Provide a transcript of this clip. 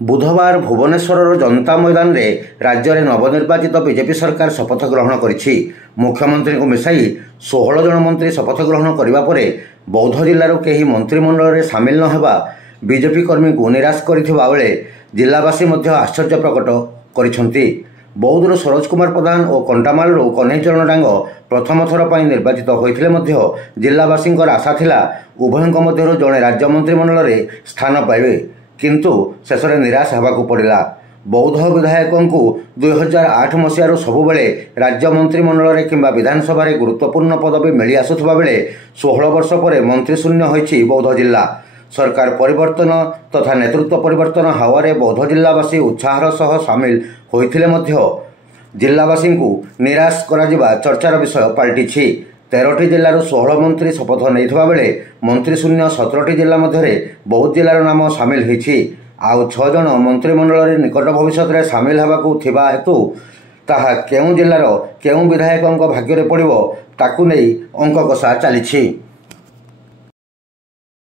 बुधवार भुवनेश्वर जनता मैदान रे राज्य में नवनिर्वाचित बीजेपी सरकार शपथ ग्रहण करिछि। मुख्यमंत्री को मिसाई 16 जन मंत्री शपथ ग्रहण करिबा परे बौद्ध जिल्लार केही मंत्रिमंडल रे सामिल न हेबा बीजेपी कर्मी को निराश करिथिबा बेले जिल्लावासी मध्य आश्चर्य प्रकट करिसंती। बौद्धर सरोज कुमार प्रधान और कंटामाल कन्हई चरण डांग प्रथम थर पर निर्वाचित होइथिले मध्य जिल्लावासी आशा थिला उभयଙ୍କ ମଧ୍ୟରୁ जड़े राज्य मंत्रिमंडल रे स्थान पाइबे, किंतु शेष में निराश होगाकू पड़ा। बौद्ध विधायकों को 2008 मसीह सबुबले राज्य मंत्रिमंडल किंबा विधानसभा गुरुत्वपूर्ण पदवी मिली आसुवा बेले 16 वर्ष पर मंत्रीशून्य होइछि बौद्ध जिला। सरकार परिवर्तन तथा नेतृत्व परिवर्तन हावारे बौद्ध जिलावासी उत्साहर सह सामिल होइथिले मध्य जिलावासी को निराश करा चर्चार विषय पलटिछि। 13टी जिल्लार 16 मंत्री शपथ नहीं बेले मंत्रीशून्य 17टी जिला मध्य बौद्ध जिलार नाम सामिल होइछि। आउ 6 जन मंत्रिमंडल निकट भविष्य में सामिल होगाकू थिबा हेतु ताहा केउं जिल्लार केउं विधायकों भाग्य पड़िबो ताकू नहीं अंक कषा चलिछि।